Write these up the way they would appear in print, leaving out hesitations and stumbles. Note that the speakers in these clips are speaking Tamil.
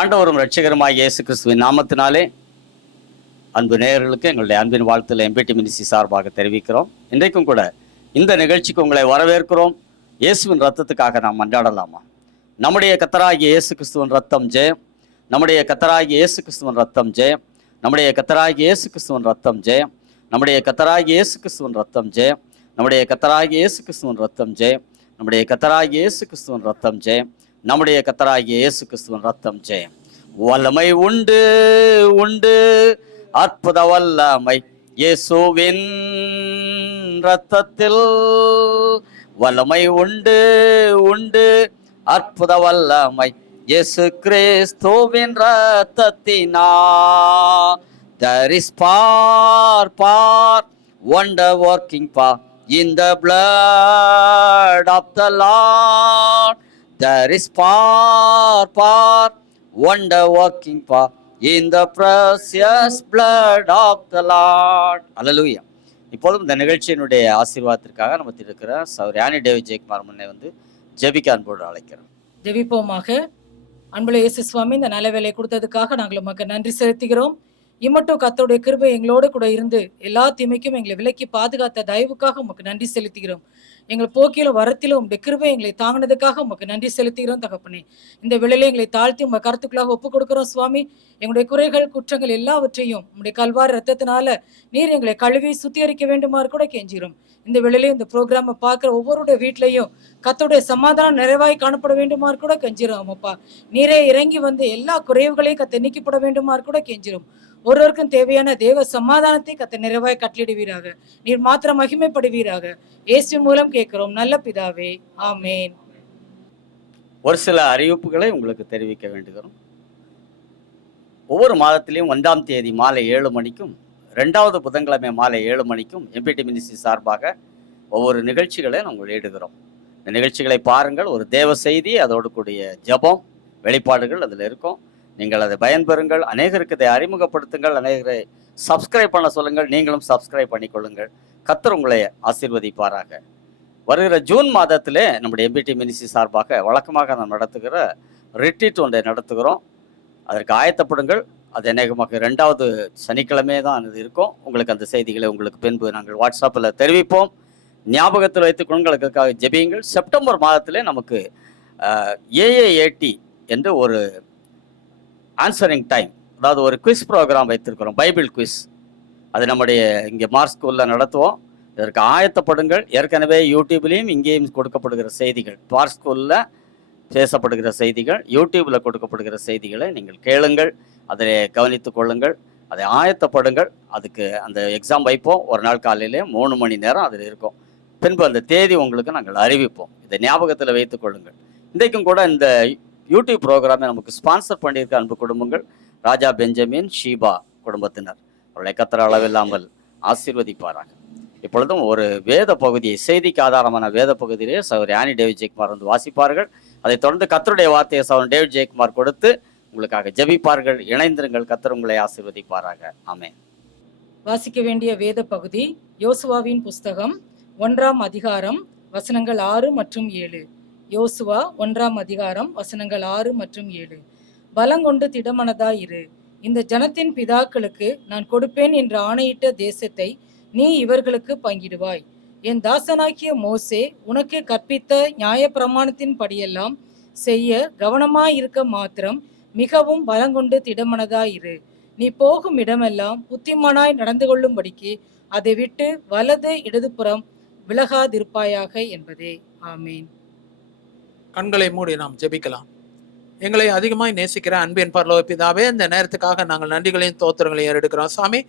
ஆண்டவரும் இரட்சகருமாகிய இயேசு கிறிஸ்துவின் நாமத்தினாலே அன்பு நேயர்களுக்கு எங்களுடைய அன்பின் வாழ்த்துல எம்பிடி மினிஸ்ட்ரி சார்பாக தெரிவிக்கிறோம். இன்றைக்கும் கூட இந்த நிகழ்ச்சிக்கு உங்களை வரவேற்கிறோம். இயேசுவின் ரத்தத்துக்காக நாம் மன்றாடலாமா? நம்முடைய கர்த்தராகிய இயேசு கிறிஸ்துவின் ரத்தம் ஜெயம். நம்முடைய கர்த்தராகிய இயேசு கிறிஸ்துவின் ரத்தம் ஜெயம். நம்முடைய கர்த்தராகிய இயேசு கிறிஸ்துவின் ரத்தம் ஜெயம். நம்முடைய கர்த்தராகிய இயேசு கிறிஸ்துவின் ரத்தம் ஜெயம். நம்முடைய கர்த்தராகிய இயேசு கிறிஸ்துவின் ரத்தம் ஜெயம். நம்முடைய கர்த்தராகிய இயேசு கிறிஸ்துவின் ரத்தம் ஜெயம். நம்முடைய கர்த்தராகிய இயேசு கிறிஸ்துவின் ரத்தம் ஜெயம். வல்லமை உண்டு உண்டு, அற்புத வல்லமை இயேசுவின் ரத்தத்தில். வல்லமை உண்டு உண்டு, அற்புத வல்லமை இயேசு கிறிஸ்துவின் ரத்தத்தினால். There is power, wonder working power in the blood of the Lord. There is power, wonder working power in the precious blood of the Lord. Hallelujah. இப்போதும் இந்த நிகழ்ச்சியினுடைய ஆசீர்வாதத்திற்காக நமக்கு இருக்கிற சகோதரி ஆனி டேவிட் ஜெயக்குமார் முன்னே வந்து ஜெபிக்க அன்போடு அழைக்கிறோம். ஜெபிப்போமாக. அன்புள்ள இயேசு சுவாமி, இந்த நல்ல வேலை கொடுத்ததுக்காக நாங்கள் உமக்கு நன்றி செலுத்துகிறோம். இம்மட்டும் கர்த்தருடைய கிருபை எங்களோடு கூட இருந்து எல்லா தீமைக்கும் எங்களை விலக்கி பாதுகாத்த தயவுக்காக உமக்கு நன்றி செலுத்துகிறோம். எங்கள் போக்கிலும் வரத்திலும் உங்களுடைய கிருபை எங்களை தாங்கினதுக்காக உமக்கு நன்றி செலுத்துகிறோம் தகப்பனே. இந்த வேளையிலே எங்களை தாழ்த்தி உங்க கருத்துக்களாக ஒப்புக் கொடுக்கிறோம் சுவாமி. எங்களுடைய குறைகள் குற்றங்கள் எல்லாவற்றையும் உங்களுடைய கல்வாரி ரத்தத்தினால நீர் எங்களை கழுவி சுத்திகரிக்க வேண்டுமாறு கூட கெஞ்சிரும். இந்த வேளையிலே இந்த ப்ரோக்ராமை பார்க்குற ஒவ்வொருடைய வீட்லையும் கர்த்தருடைய சமாதானம் நிறைவாய் காணப்பட வேண்டுமாறு கூட கெஞ்சிரும். அப்பா, நீரே இறங்கி வந்து எல்லா குறைவுகளையும் கத்த நீக்கப்பட வேண்டுமாறு கூட கெஞ்சிரும். ஒருவருக்கும் தேவையான தேவ சமாதானத்தை கத்த நிறைவாய் கட்டளிடுவீராக. நீர் மாத்திரம் மகிமைப்படுவீராக. இயேசுவின் மூலம் கேட்கிறோம் நல்ல பிதாவே, ஆமேன். ஒரு சில அறிவிப்புகளை உங்களுக்கு தெரிவிக்க வேண்டுகிறோம். ஒவ்வொரு மாதத்திலையும் 1ஆம் தேதி மாலை 7 மணிக்கும் 2வது புதன்கிழமை மாலை 7 மணிக்கும் எம்பிடி மினிஸ்ட்ரி சார்பாக ஒவ்வொரு நிகழ்ச்சிகளை நாங்கள் வெளியிடுகிறோம். இந்த நிகழ்ச்சிகளை பாருங்கள். ஒரு தேவ செய்தி, அதோடு கூடிய ஜெபம், வெளிப்பாடுகள் அதில் இருக்கும். நீங்கள் அதை பயன்பெறுங்கள். அநேகருக்கு இதை அறிமுகப்படுத்துங்கள். அநேகரை சப்ஸ்கிரைப் பண்ண சொல்லுங்கள். நீங்களும் சப்ஸ்கிரைப் பண்ணிக்கொள்ளுங்கள். கர்த்தர் உங்களை ஆசீர்வதிப்பாராக. வருகிற ஜூன் மாதத்திலே நம்முடைய எம்பிடி மினிஸ்ட்ரி சார்பாக வழக்கமாக நாம் நடத்துகிற ரிட்ரீட் ஒன்றை நடத்துகிறோம். அதற்கு ஆயத்தப்படுங்கள். அது அநேகமாக 2வது சனிக்கிழமை தான் அது இருக்கும். உங்களுக்கு அந்த செய்திகளை உங்களுக்கு பின்பு நாங்கள் வாட்ஸ்அப்பில் தெரிவிப்போம். ஞாபகத்தில் வைத்துக்கொள்ளுங்களுக்காக ஜெபியுங்கள். செப்டம்பர் மாதத்திலே நமக்கு ஏஏஏடி என்று ஒரு ஆன்சரிங் டைம், அதாவது ஒரு குவிஸ் ப்ரோக்ராம் வைத்திருக்கிறோம், பைபிள் குவிஸ். அது நம்முடைய இங்கே மார்க் ஸ்கூலில் நடத்துவோம். இதற்கு ஆயத்தப்படுங்கள். ஏற்கனவே யூடியூப்லேயும் இங்கேயும் கொடுக்கப்படுகிற செய்திகள், மார்க் ஸ்கூலில் பேசப்படுகிற செய்திகள், யூடியூப்பில் கொடுக்கப்படுகிற செய்திகளை நீங்கள் கேளுங்கள், அதை கவனித்து கொள்ளுங்கள், அதை ஆயத்தப்படுங்கள். அதுக்கு அந்த எக்ஸாம் வைப்போம். ஒரு நாள் காலையிலே 3 மணி நேரம் அதில் இருக்கும். பின்பு அந்த தேதி உங்களுக்கு நாங்கள் அறிவிப்போம். இதை ஞாபகத்தில் வைத்துக் கொள்ளுங்கள். இன்றைக்கும் கூட இந்த யூடியூப் ப்ரோக்ராமை நமக்கு ஸ்பான்சர் பண்ணியிருக்க அன்பு குடும்பங்கள் ராஜா பெஞ்சமின், ஷீபா குடும்பத்தினர், அவர்களை கர்த்தர் அளவில்லாமல் ஆசீர்வதிப்பாராக. இப்பொழுதும் ஒரு வேத பகுதியை, செய்திக்கு ஆதாரமான வேத பகுதியிலே சகோதரி ஆனி டேவிட் ஜெயக்குமார் வந்து வாசிப்பார்கள். அதைத் தொடர்ந்து கர்த்தருடைய வார்த்தையை சகோதரன் டேவிட் ஜெயக்குமார் கொடுத்து உங்களுக்காக ஜெபிப்பார்கள். இணைந்திருங்கள். கர்த்தர் உங்களை ஆசீர்வதிப்பாராக. ஆமென். வாசிக்க வேண்டிய வேத பகுதி யோசுவாவின் புஸ்தகம் 1ஆம் அதிகாரம் வசனங்கள் 6 மற்றும் 7. யோசுவா 1ஆம் அதிகாரம் வசனங்கள் 6 மற்றும் 7. பலங்கொண்டு திடமனதாய் இரு. இந்த ஜனத்தின் பிதாக்களுக்கு நான் கொடுப்பேன் என்று ஆணையிட்ட தேசத்தை நீ இவர்களுக்கு பங்கிடுவாய். என் தாசனாகிய மோசே உனக்கு கற்பித்த நியாயப்பிரமாணத்தின் படியெல்லாம் செய்ய கவனமாயிருக்க மாத்திரம் மிகவும் பலங்கொண்டு திடமனதாய் இரு. நீ போகும் இடமெல்லாம் புத்திமானாய் நடந்து கொள்ளும்படிக்கு அதை விட்டு வலது இடதுபுறம் விலகாதிருப்பாயாக என்பதே. ஆமீன். கண்களை மூடி நாம் ஜெபிக்கலாம். எங்களை அதிகமாய் நேசிக்கிற அன்பின் பரலோக பிதாவே, இந்த நேரத்துக்காக நாங்கள் நன்றிகளையும் தோத்திரங்களையும் ஏறெடுக்கிறோம். சாமி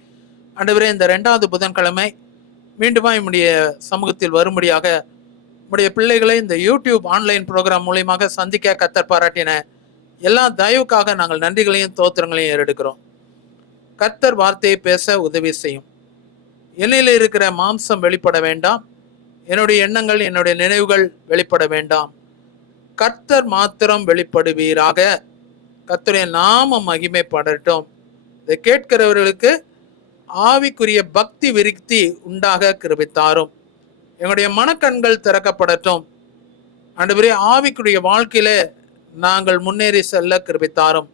ஆண்டவரே, இந்த 2வது புதன்கிழமை மீண்டுமா நம்முடைய சமூகத்தில் வரும்படியாக நம்முடைய பிள்ளைகளை இந்த யூடியூப் ஆன்லைன் ப்ரோக்ராம் மூலியமாக சந்திக்க கர்த்தர் பாராட்டின எல்லா தயவுக்காக நாங்கள் நன்றிகளையும் தோத்திரங்களையும் ஏறெடுக்கிறோம். கர்த்தர் வார்த்தையை பேச உதவி செய்யும். என்னில் இருக்கிற மாம்சம் வெளிப்பட வேண்டாம், என்னுடைய எண்ணங்கள், என்னுடைய நினைவுகள் வெளிப்பட வேண்டாம். கர்த்தர் மாத்திரம் வெளிப்படுவீராக. கர்த்தருடைய நாமம் மகிமைப்படட்டும். இதை கேட்கிறவர்களுக்கு ஆவிக்குரிய பக்தி விருத்தி உண்டாக கிருபித்தாரும். எங்களுடைய மனக்கண்கள் திறக்கப்படட்டும். ஆண்டவரே, ஆவிக்குரிய வாழ்க்கையில நாங்கள் முன்னேறி செல்ல கிருபித்தாரும்.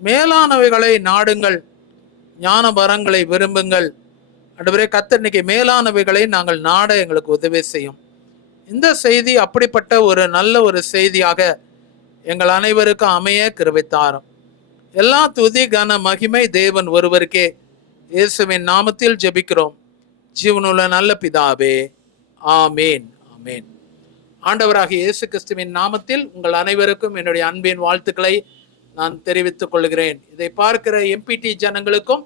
மேலானவைகளை நாடுங்கள், ஞான வரங்களை விரும்புங்கள். ஆண்டவரே, கர்த்தர் இன்னைக்கு மேலானவைகளை நாங்கள் நாட எங்களுக்கு உதவி செய்யும். இந்த செய்தி அப்படிப்பட்ட ஒரு நல்ல ஒரு செய்தியாக எங்கள் அனைவருக்கும் அமைய கிருபை தாரும். எல்லா துதி கன மகிமை தேவன் ஒருவருக்கே. இயேசுவின் நாமத்தில் ஜெபிக்கிறோம் ஜீவனுள்ள நல்ல பிதாவே, ஆமேன், ஆமேன். ஆண்டவராகிய இயேசு கிறிஸ்துவின் நாமத்தில் உங்கள் அனைவருக்கும் என்னுடைய அன்பின் வாழ்த்துக்களை நான் தெரிவித்துக் கொள்கிறேன். இதை பார்க்கிற எம்பிடி ஜனங்களுக்கும்,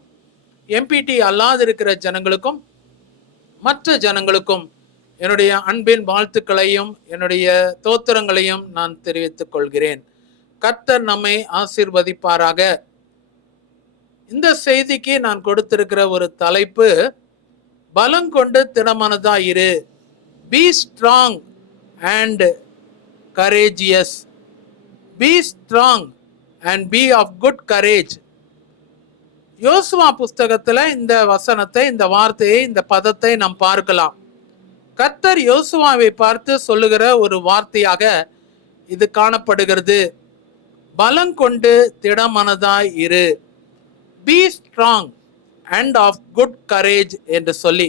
எம்பிடி அல்லாது இருக்கிற ஜனங்களுக்கும், மற்ற ஜனங்களுக்கும் என்னுடைய அன்பின் வாழ்த்துக்களையும் என்னுடைய தோத்திரங்களையும் நான் தெரிவித்துக் கொள்கிறேன். கர்த்தர் நம்மை ஆசீர்வதிப்பாராக. இந்த செய்திக்கு நான் கொடுத்திருக்கிற ஒரு தலைப்பு, பலம் கொண்டு திடமனதாயிரு. Be strong and courageous. Be strong and be of good courage. யோசுவா புஸ்தகத்துல இந்த வசனத்தை, இந்த வார்த்தையை, இந்த பதத்தை நாம் பார்க்கலாம். கர்த்தர் யோசுவாவை பார்த்து சொல்லுகிற ஒரு வார்த்தையாக இது காணப்படுகிறது. பலம் கொண்டு திடமனதாய் இரு. B strong and of good courage என்று சொல்லி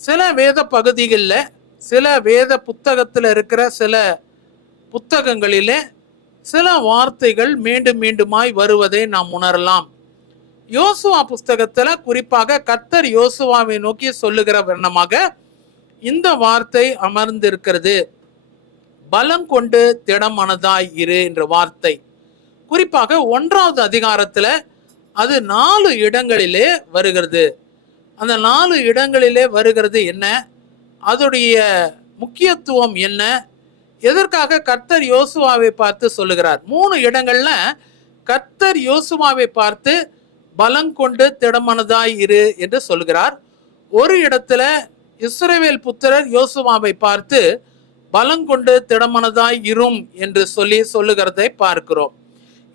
சில வேத பகுதிகளில், சில வேத புத்தகத்தில் இருக்கிற சில புத்தகங்களிலே சில வார்த்தைகள் மீண்டும் மீண்டுமாய் வருவதை நாம் உணரலாம். யோசுவா புஸ்தகத்துல குறிப்பாக கர்த்தர் யோசுவாவை நோக்கி சொல்லுகிற வண்ணமாக இந்த வார்த்தை அமர்ந்திருக்கிறது. பலம் கொண்டு திடமனதாய் இரு என்ற வார்த்தை குறிப்பாக 1வது அதிகாரத்துல அது 4 இடங்களிலே வருகிறது. அந்த 4 இடங்களிலே வருகிறது என்ன, அதோடைய முக்கியத்துவம் என்ன, எதற்காக கர்த்தர் யோசுவாவை பார்த்து சொல்லுகிறார்? 3 இடங்கள்ல கர்த்தர் யோசுவாவை பார்த்து பலம் கொண்டு திடமனதாய் இரு என்று சொல்கிறார். ஒரு இடத்துல இஸ்ரவேல் புத்திரர் யோசுவாவை பார்த்து பலம் கொண்டு திடமனதாய் இரும் என்று சொல்லுகிறதை பார்க்கிறோம்.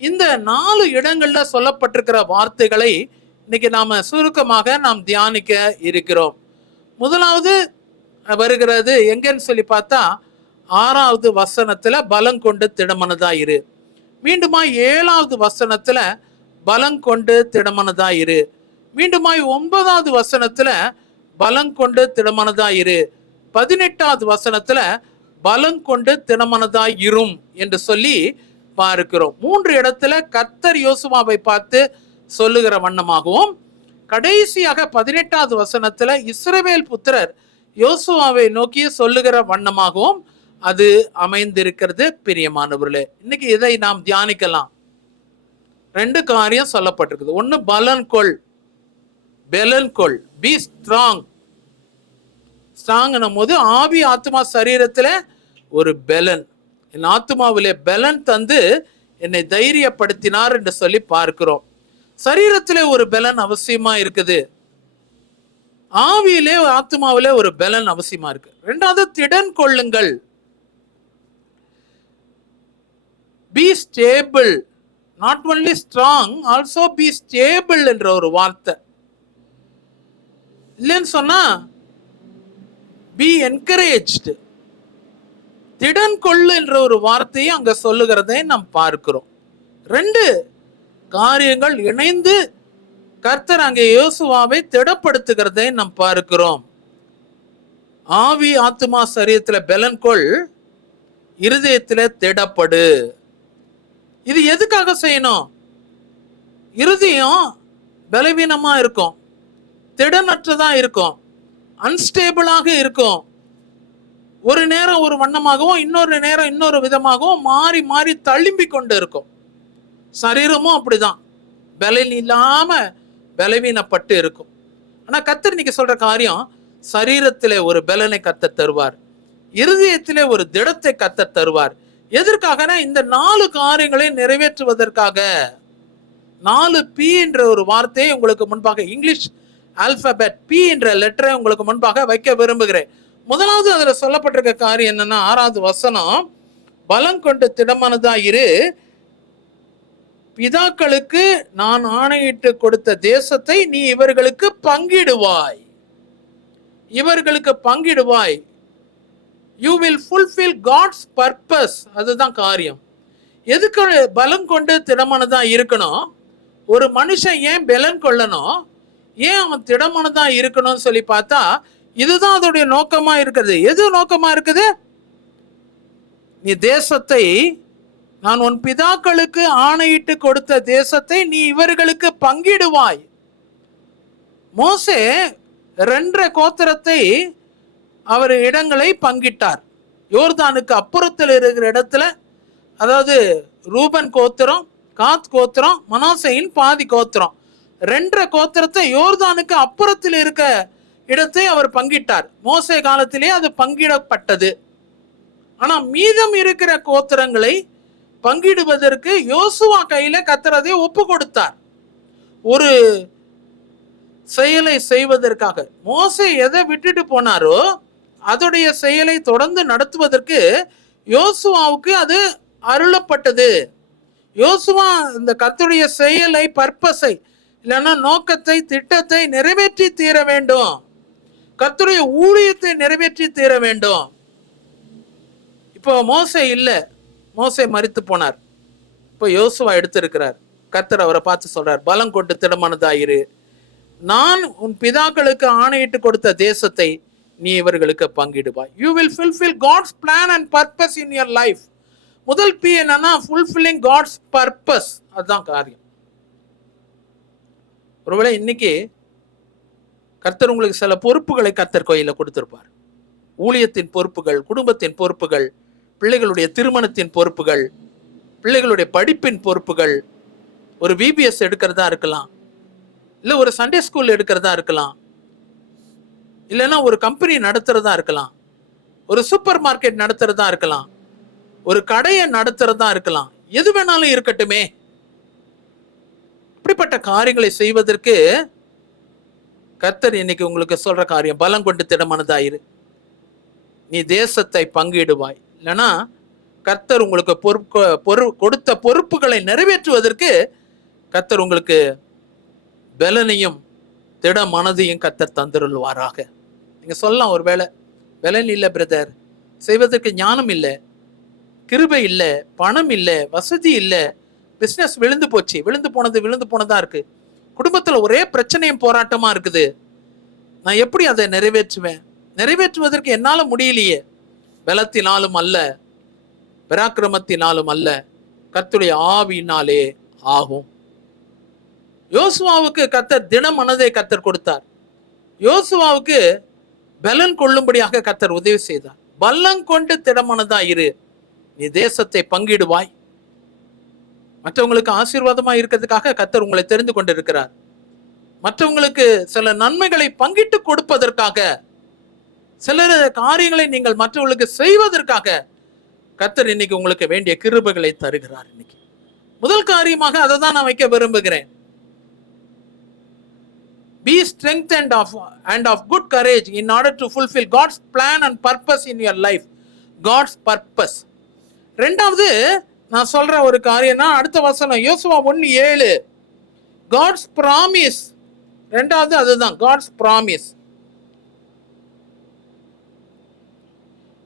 இந்த 4 இடங்கள்ல சொல்லப்பட்டிருக்கிற வார்த்தைகளை இன்னைக்கு நாம சுருக்கமாக நாம் தியானிக்க இருக்கிறோம். முதலாவது வருகிறது எங்கன்னு சொல்லி பார்த்தா 6வது வசனத்துல பலம் கொண்டு திடமனதாயிரு. மீண்டுமாய் 7வது வசனத்துல பலம் கொண்டு திடமனதாயிரு. மீண்டுமாய் 9வது வசனத்துல பலம் கொண்டு திடமனதாயிரு. 18வது வசனத்துல பலம் கொண்டு திடமனதாய் இரும் என்று சொல்லி பார்க்கிறோம். 3 இடத்துல கர்த்தர் யோசுவாவை பார்த்து சொல்லுகிற வண்ணமாகவும், கடைசியாக 18வது வசனத்துல இஸ்ரவேல் புத்திரர் யோசுவாவை நோக்கி சொல்லுகிற வண்ணமாகவும் அது அமைந்திருக்கிறது. பிரியமானவர்களே, இன்னைக்கு இதை நாம் தியானிக்கலாம். 2 காரியம் சொல்லப்பட்டிருக்குது. ஒன்னு பலன் கொள், பெலன் கொள். Be strong. ஸ்ட்ராங் போது ஆவி ஆத்மா சரீரத்துல ஒரு பெலன், என் ஆத்மாவிலே பெலன் தந்து என்னை தைரியப்படுத்தினார் என்று சொல்லி பார்க்கிறோம். சரீரத்திலே ஒரு பெலன் அவசியமா இருக்குது, ஆவியிலே ஆத்மாவிலே ஒரு பெலன் அவசியமா இருக்கு. 2வது திடன் கொள்ளுங்கள். B stable. Not only strong, also be stable என்ற ஒரு வார்த்தை இல்லைன்னு சொன்னா பி என்கரேஜ்டு. திடன் கொள்ளு என்ற ஒரு வார்த்தையை அங்க சொல்லுகிறதை நாம் பார்க்கிறோம். 2 காரியங்கள் இணைந்து கர்த்தர் அங்கே யோசுவாவை திடப்படுத்துகிறதை நாம் பார்க்கிறோம். ஆவி ஆத்மா சரீரத்துல பெலன் கொள், இருதயத்துல திடப்படு. இது எதுக்காக செய்யணும்? இருதயம் பலவீனமா இருக்கும், திடனற்றதா இருக்கும், அன்ஸ்டேபிளாக இருக்கும். ஒரு நேரம் ஒரு வண்ணமாகவும் இன்னொரு நேரம் இன்னொரு விதமாகவும் மாறி மாறி தழும்பி கொண்டு இருக்கும். சரீரமும் அப்படிதான் பலன் இல்லாம பலவீனப்பட்டு இருக்கும். ஆனா கர்த்தர் இன்னைக்கு சொல்ற காரியம், சரீரத்திலே ஒரு பலனை கர்த்தர் தருவார், இருதயத்திலே ஒரு திடத்தை கர்த்தர் தருவார். எதற்காகனா இந்த 4 காரியங்களை நிறைவேற்றுவதற்காக. 4P என்ற ஒரு வார்த்தையை உங்களுக்கு முன்பாக, இங்கிலீஷ் ஆல்பபெட் P என்ற லெட்டரை உங்களுக்கு முன்பாக வைக்க விரும்புகிறேன். முதலாவது அதுல சொல்லப்பட்டிருக்க காரியம் என்னன்னா 6வது வசனம், பலம் கொண்டு திடமனதாயிரு, பிதாக்களுக்கு நான் ஆணையிட்டு கொடுத்த தேசத்தை நீ இவர்களுக்கு பங்கிடுவாய். இவர்களுக்கு பங்கிடுவாய். You will fulfill God's purpose. அதுதான் காரியம். எதுக்கு பலம் கொண்டு திடமானதா இருக்கணும்? ஒரு மனுஷன் ஏன் பலன் கொள்ளணும், ஏன் அவன் திடமானதா இருக்கணும்னு சொல்லி பார்த்தா இதுதான் அதோடைய நோக்கமா இருக்குது. எது நோக்கமா இருக்குது? நீ தேசத்தை, நான் உன் பிதாக்களுக்கு ஆணையிட்டு கொடுத்த தேசத்தை நீ இவர்களுக்கு பங்கிடுவாய். மோசே 2 கோத்திரத்தை அவர் இடங்களை பங்கிட்டார். யோர்தானுக்கு அப்புறத்தில் இருக்கிற இடத்துல, அதாவது ரூபன் கோத்திரம், காத் கோத்திரம், மனாசையின் பாதி கோத்திரம், 2 கோத்திரத்தை யோர்தானுக்கு அப்புறத்தில் இருக்க இடத்தை அவர் பங்கிட்டார். மோசே காலத்திலே அது பங்கிடப்பட்டது. ஆனா மீதம் இருக்கிற கோத்திரங்களை பங்கிடுவதற்கு யோசுவா கையில கர்த்தர் அதை ஒப்பு கொடுத்தார். ஒரு செயலை செய்வதற்காக மோசே எதை விட்டுட்டு போனாரோ அதோடைய செயலை தொடர்ந்து நடத்துவதற்கு யோசுவாவுக்கு அது அருளப்பட்டது. யோசுவா இந்த கர்த்தருடைய செயலை, பர்பஸை, இல்லைன்னா நோக்கத்தை, திட்டத்தை நிறைவேற்றி தீர வேண்டும். கர்த்தருடைய ஊழியத்தை நிறைவேற்றி தீர வேண்டும். இப்போ மோசே இல்ல, மோசே மரித்து போனார். இப்போ யோசுவா எடுத்திருக்கிறார். கர்த்தர் அவரை பார்த்து சொல்றார், பலம் கொண்டு திடமானதாயிரு, நான் உன் பிதாக்களுக்கு ஆணையிட்டு கொடுத்த தேசத்தை நீ இவர்களுக்கு பங்கிடுவாய். You will fulfill God's plan and purpose in your life. முதல் பி என்னன்னா fulfilling God's purpose. அதுதான் காரியம். ஒருவேளை இன்னைக்கு கர்த்தர் உங்களுக்கு சில பொறுப்புகளை கர்த்தர் கையில கொடுத்திருப்பார். ஊழியத்தின் பொறுப்புகள், குடும்பத்தின் பொறுப்புகள், பிள்ளைகளுடைய திருமணத்தின் பொறுப்புகள், பிள்ளைகளுடைய படிப்பின் பொறுப்புகள், ஒரு VBS எடுக்கிறதா இருக்கலாம், இல்லை ஒரு சண்டே ஸ்கூல் எடுக்கிறதா இருக்கலாம், இல்லைன்னா ஒரு கம்பெனி நடத்துறதா இருக்கலாம், ஒரு சூப்பர் மார்க்கெட் நடத்துறதா இருக்கலாம், ஒரு கடையை நடத்துறதா இருக்கலாம், எது வேணாலும் இருக்கட்டுமே. இப்படிப்பட்ட காரியங்களை செய்வதற்கு கர்த்தர் இன்னைக்கு உங்களுக்கு சொல்ற காரியம், பலம் கொண்டு திடமானதாயிரு, நீ தேசத்தை பங்கிடுவாய். இல்லைன்னா கர்த்தர் உங்களுக்கு கொடுத்த பொறுப்புகளை நிறைவேற்றுவதற்கு கர்த்தர் உங்களுக்கு பலனையும் திட மனதையும் கர்த்தர் தந்துருள்வாராக. நீங்க சொல்லலாம், ஒரு வேளை பலன் இல்லை பிரதர், செய்வதற்கு ஞானம் இல்லை, கிருபை இல்லை, பணம் இல்லை, வசதி இல்லை, பிசினஸ் விழுந்து போச்சு, விழுந்து போனதா இருக்கு, குடும்பத்துல ஒரே பிரச்சனையும் போராட்டமா இருக்குது, நான் எப்படி அதை நிறைவேற்றுவேன்? நிறைவேற்றுவதற்கு என்னால முடியலையே. பலத்தினாலும் அல்ல, பராக்கிரமத்தினாலும் அல்ல, கர்த்தருடைய ஆவியினாலே ஆகும். யோசுவாவுக்கு கர்த்தர் திட மனதை கர்த்தர் கொடுத்தார். யோசுவாவுக்கு பலன் கொள்ளும்படியாக கர்த்தர் உதவி செய்தார். பலம் கொண்டு திடமனதா இரு, நீ தேசத்தை பங்கிடுவாய். மற்றவங்களுக்கு ஆசீர்வாதமா இருக்கிறதுக்காக கர்த்தர் உங்களை தெரிந்து கொண்டிருக்கிறார். மற்றவங்களுக்கு சில நன்மைகளை பங்கிட்டு கொடுப்பதற்காக, சில காரியங்களை நீங்கள் மற்றவர்களுக்கு செய்வதற்காக கர்த்தர் இன்னைக்கு உங்களுக்கு வேண்டிய கிருபைகளை தருகிறார். இன்னைக்கு முதல் காரியமாக அதை தான் நான் வைக்க விரும்புகிறேன். Be strengthened and of good courage in order to fulfill God's plan and purpose in your life. God's purpose. ரெண்டாவது நான் சொல்ற ஒரு காரியம்னா அடுத்த வசனம் யோசுவா 1:7. God's promise. ரெண்டாவது அதுதான் God's promise.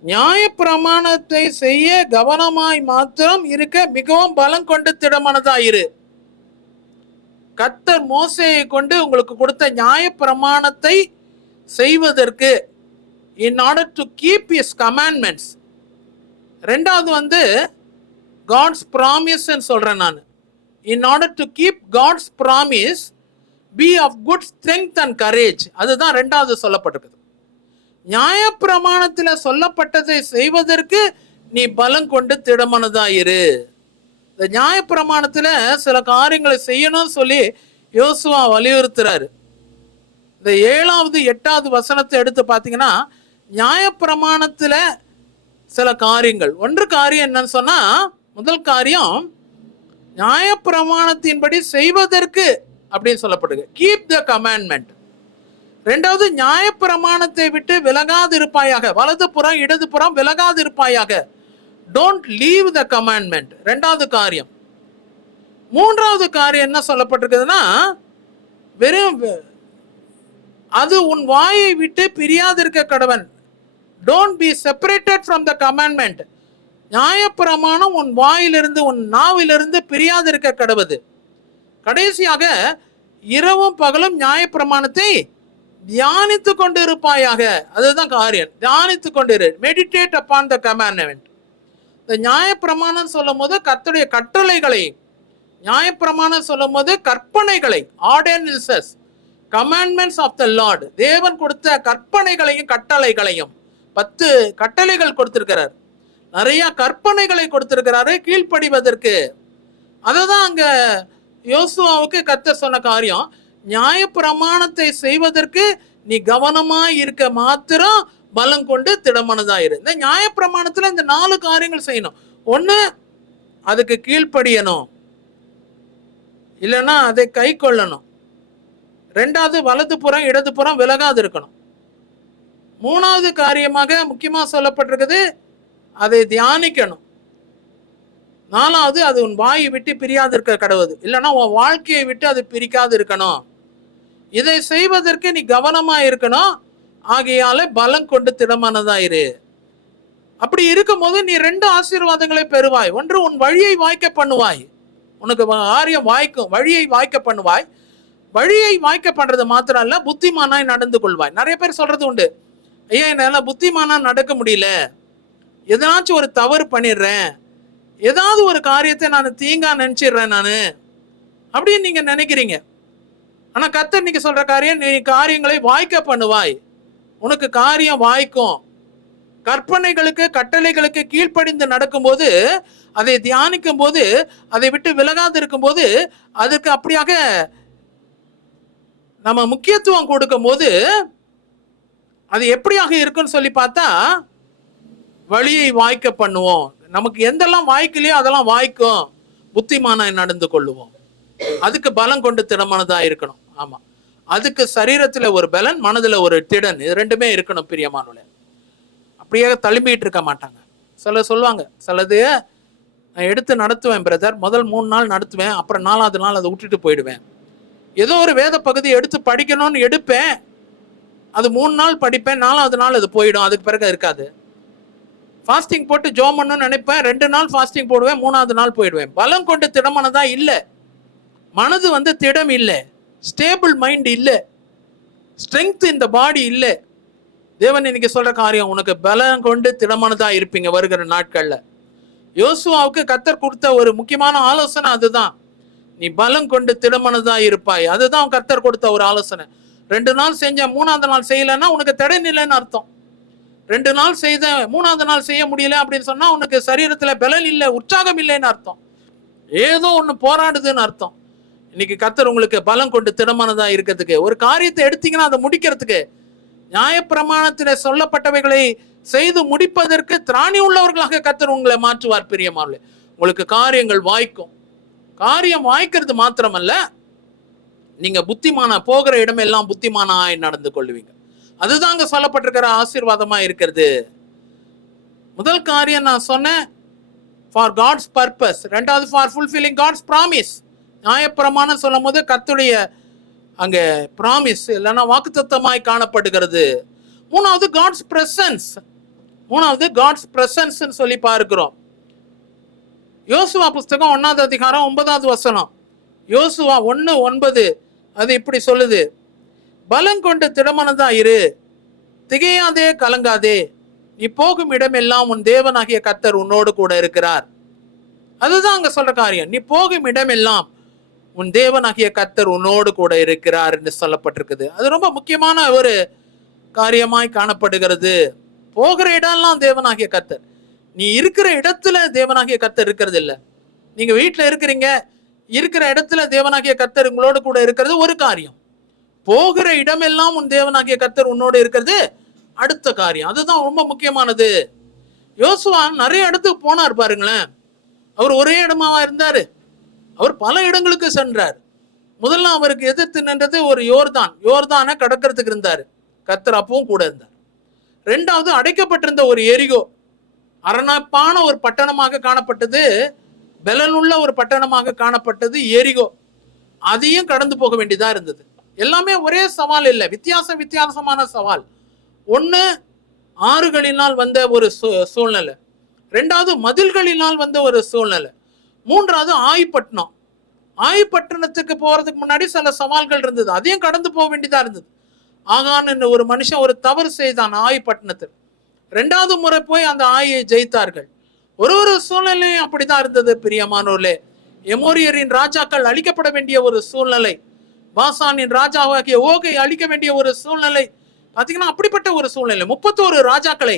நியாய பிரமாணத்தை செய்ய கவனமாய் மாத்திரம் இருக்க மிகவும் பலம் கொண்டு திடமானதாயிரு. கர்த்தர் மோசேயை கொண்டு உங்களுக்கு கொடுத்த நியாய பிரமாணத்தை செய்வதற்கு in order to keep his commandments. ரெண்டாவது God's promise சொல்றேன் நான். in order to keep God's promise, be of good strength and courage. அதுதான் ரெண்டாவது சொல்லப்பட்டிருக்குது. நியாய பிரமாணத்துல சொல்லப்பட்டதை செய்வதற்கு நீ பலம் கொண்டு திடமனதாயிரு. இந்த நியாய பிரமாணத்துல சில காரியங்களை செய்யணும்னு சொல்லி யோசுவா வலியுறுத்துறாரு. இந்த 7வது 8வது வசனத்தை எடுத்து பார்த்தீங்கன்னா நியாய பிரமாணத்துல சில காரியங்கள், ஒன்று காரியம் என்னன்னு சொன்னா, முதல் காரியம் நியாய பிரமாணத்தின்படி செய்வதற்கு அப்படின்னு சொல்லப்படுது, கீப் த கமாண்ட்மெண்ட். ரெண்டாவது நியாய பிரமாணத்தை விட்டு விலகாது இருப்பாயாக, வலது புறம் இடது புறம் விலகாது இருப்பாயாக, டோன்ட் லீவ் த கமாண்ட்மெண்ட். ரெண்டாவது காரியம். மூன்றாவது காரியம் என்ன சொல்லப்பட்டிருக்குதுன்னா, வெறும் அது உன் வாயை விட்டு பிரியாது இருக்க கடவன். Don't be separated from the commandment. நியாயப்பிரமாணம் உன் வாயிலிருந்து உன் நாவிலிருந்து பிரியாதிருக்க கடவுது. கடைசியாக இரவும் பகலும் நியாயப்பிரமாணத்தை தியானித்து கொண்டு இருப்பாயாக. அதுதான் காரியம். தியானித்து கொண்டு இரு. Meditate upon the commandment. இந்த நியாயப்பிரமாணம் சொல்லும் போது கர்த்தருடைய கட்டளைகளை, நியாயப்பிரமாணம் சொல்லும் போது கற்பனைகளை, ordinances, commandments of the lord, தேவன் கொடுத்த கற்பனைகளையும் கட்டளைகளையும் 10 கட்டளைகள் கொடுத்திருக்கிறார். நிறைய கற்பனைகளை கொடுத்திருக்கிறாரு கீழ்ப்படிவதற்கு. அததான் அங்க யோசுவாவுக்கு கர்த்தர் சொன்ன காரியம். நியாயப்பிரமாணத்தை செய்வதற்கு நீ கவனமாய் இருக்க மாத்திரம் பலம் கொண்டு திடமனதாயிரு. இந்த நியாயப்பிரமாணத்துல இந்த 4 காரியங்கள் செய்யணும். ஒண்ணு, அதுக்கு கீழ்ப்படியணும், இல்லைன்னா அதை கை கொள்ளணும். 2வது, வலது புறம் இடது புறம் விலகாது இருக்கணும். 3வது காரியமாக முக்கியமா சொல்லப்பட்டிருக்குது, அதை தியானிக்கணும். 4வது, அது உன் வாயை விட்டு பிரியாது இருக்க கடவுது, இல்லைன்னா உன் வாழ்க்கையை விட்டு அது பிரிக்காது இருக்கணும். இதை செய்வதற்கு நீ கவனமா இருக்கணும். ஆகையால பலம் கொண்டு திடமானதாயிரு. அப்படி இருக்கும் போது நீ 2 ஆசீர்வாதங்களை பெறுவாய். ஒன்று, உன் வழியை வாய்க்க பண்ணுவாய். உனக்கு காரியம் வாய்க்கும், வழியை வாய்க்க பண்ணுவாய். வழியை வாய்க்க பண்றது மாத்திரம் இல்ல, புத்திமானாய் நடந்து கொள்வாய். நிறைய பேர் சொல்றது உண்டு, ஐயா என்னால புத்திமானா நடக்க முடியல, எதனாச்சும் ஒரு தவறு பண்ணிடுறேன், ஏதாவது ஒரு காரியத்தை நான் தீங்கா நினைச்சிடுறேன் நானு அப்படின்னு நீங்க நினைக்கிறீங்க. ஆனா கர்த்தர் இன்னைக்கு சொல்ற காரியம், நீ காரியங்களை வாய்க்க பண்ணுவாய். உனக்கு காரியம் வாய்க்கும். கற்பனைகளுக்கு கட்டளைகளுக்கு கீழ்ப்படிந்து நடக்கும்போது, அதை தியானிக்கும் போது, அதை விட்டு விலகாது இருக்கும் போது, அதுக்கு அப்படியாக நம்ம முக்கியத்துவம் கொடுக்கும் போது அது எப்படியாக இருக்குன்னு சொல்லி பார்த்தா, வழியை வாய்க்க பண்ணுவோம். நமக்கு எந்தெல்லாம் வாய்க்கலையோ அதெல்லாம் வாய்க்கும். புத்திமானாய் நடந்து கொள்ளுவோம். அதுக்கு பலம் கொண்டு திடமானதா இருக்கணும். ஆமா, அதுக்கு சரீரத்துல ஒரு பலன், மனதுல ஒரு திடன், இது 2மே இருக்கணும் பிரியமானவர்களே. அப்படியே தழும்பிட்டு இருக்க மாட்டாங்க. சிலர் சொல்லுவாங்க, சிலது நான் எடுத்து நடத்துவேன் பிரதர், முதல் 3 நாள் நடத்துவேன், அப்புறம் 4வது நாள் அதை விட்டுட்டு போயிடுவேன். ஏதோ ஒரு வேத பகுதி எடுத்து படிக்கணும்னு எடுப்பேன், அது 3 நாள் படிப்பேன், 4வது நாள் அது போயிடும், அதுக்கு பிறகு இருக்காது. ஃபாஸ்டிங் போட்டு ஜோம் பண்ணணும்னு நினைப்பேன், 2 நாள் ஃபாஸ்டிங் போடுவேன், 3வது நாள் போயிடுவேன். பலம் கொண்டு திடமானதா இல்லை. மனது திடம் இல்லை, ஸ்டேபிள் மைண்ட் இல்லை, ஸ்ட்ரென்த் இந்த பாடி இல்லை. தேவன் இன்னைக்கு சொல்ற காரியம், உனக்கு பலம் கொண்டு திடமானதா இருப்பீங்க வருகிற நாட்கள்ல. யோசுவாவுக்கு கர்த்தர் கொடுத்த ஒரு முக்கியமான ஆலோசனை அதுதான், நீ பலம் கொண்டு திடமானதா இருப்பாய். அதுதான் கர்த்தர் கொடுத்த ஒரு ஆலோசனை. 2 நாள் செஞ்ச 3வது நாள் செய்யலைன்னா உனக்கு திடன் இல்லைன்னு அர்த்தம். 2 நாள் செய்த 3வது நாள் செய்ய முடியல அப்படின்னு சொன்னா உனக்கு சரீரத்துல பலன் இல்லை, உற்சாகம் இல்லைன்னு அர்த்தம். ஏதோ ஒண்ணு போராடுதுன்னு அர்த்தம். இன்னைக்கு கர்த்தர் உங்களுக்கு பலம் கொண்டு திடமானதா இருக்கிறதுக்கு, ஒரு காரியத்தை எடுத்தீங்கன்னா அதை முடிக்கிறதுக்கு, நியாயப்பிரமாணத்தில சொல்லப்பட்டவைகளை செய்து முடிப்பதற்கு திராணி உள்ளவர்களாக கர்த்தர் உங்களை மாற்றுவார் பிரியமானவர்களே. உங்களுக்கு காரியங்கள் வாய்க்கும். காரியம் வாய்க்கிறது மாத்திரமல்ல, நீங்க புத்திமானா போகிற இடமெல்லாம் புத்திமானாய் நடந்து கொள்வீங்க. அதுதான் அங்க சொல்லப்பட்டிருக்கிற ஆசீர்வாதமா இருக்கிறது. முதல் காரியம் நான் சொன்னேன், ஃபார் காட்ஸ் பர்பஸ். 2வது, ஃபார் ஃபுல்ஃபில்லிங் காட்ஸ் ப்ராமிஸ். நியாயப்பிரமாணம் சொல்லும் போது கர்த்தருடைய அங்க ப்ராமிஸ் இல்லைன்னா வாக்குத்தத்தமாய் காணப்படுகிறது. 3வது, காட்ஸ் பிரசன்ஸ். 3வது, காட்ஸ் பிரசன்ஸ் சொல்லி பார்க்கிறோம். யோசுவா புஸ்தகம் 1வது அதிகாரம் 9வது வசனம், யோசுவா 1:9 அது இப்படி சொல்லுது, பலம் கொண்டு திடமானதா இரு, திகையாதே கலங்காதே, நீ போகும் இடமெல்லாம் உன் தேவனாகிய கர்த்தர் உன்னோடு கூட இருக்கிறார். அதுதான் அங்க சொல்ற காரியம், நீ போகும் இடமெல்லாம் உன் தேவனாகிய கர்த்தர் உன்னோடு கூட இருக்கிறார் என்று சொல்லப்பட்டிருக்குது. அது ரொம்ப முக்கியமான ஒரு காரியமாய் காணப்படுகிறது. போகிற இடம்லாம் தேவனாகிய கர்த்தர். நீ இருக்கிற இடத்துல தேவனாகிய கர்த்தர் இருக்கிறது இல்லை. நீங்க வீட்டுல இருக்கிறீங்க, இருக்கிற இடத்துல தேவனாகிய கர்த்தர் உங்களோடு கூட இருக்கிறது ஒரு காரியம். போகிற இடமெல்லாம் உன் தேவனாகிய கர்த்தர் உன்னோடு இருக்கிறது அடுத்த காரியம். அதுதான் ரொம்ப முக்கியமானது. யோசுவா நிறைய இடத்துக்கு போனார் பாருங்களேன். அவர் ஒரே இடமாவா இருந்தாரு, அவர் பல இடங்களுக்கு சென்றார். முதல்ல அவருக்கு எதிர்த்து நின்றது ஒரு யோர்தானை கடக்கிறதுக்கு இருந்தாரு, கர்த்தர் அப்பவும் கூட இருந்தார். 2வது, அடைக்கப்பட்டிருந்த ஒரு எரிகோ, அரணைப்பான ஒரு பட்டணமாக காணப்பட்டது, பலனுள்ள ஒரு பட்டணமாக காணப்பட்டது எரிகோ. அதையும் கடந்து போக வேண்டியதா இருந்தது. எல்லாமே ஒரே சவால் இல்லை, வித்தியாசமான சவால். ஒண்ணு, ஆறுகளினால் வந்த ஒரு சூழ்நிலை. ரெண்டாவது மதில்களினால் வந்த ஒரு சூழ்நிலை. மூன்றாவது ஆய்பட்டினம். ஆய்பட்டினத்துக்கு போறதுக்கு முன்னாடி சில சவால்கள் இருந்தது, அதையும் கடந்து போக வேண்டியதா இருந்தது. ஆகான்னு ஒரு மனுஷன் ஒரு தவறு செய்தான் ஆய்பட்டினத்தில். ரெண்டாவது முறை போய் அந்த ஆயை ஜெயித்தார்கள். ஒரு சூழ்நிலையும் அப்படிதான் இருந்தது பிரியமானோர்களே. எமோரியரின் ராஜாக்கள் அழிக்கப்பட வேண்டிய ஒரு சூழ்நிலை, பாசானின் ராஜாவாகிய ஓகை அழிக்க வேண்டிய ஒரு சூழ்நிலை. பாத்தீங்கன்னா அப்படிப்பட்ட ஒரு சூழ்நிலை. 31 ராஜாக்களை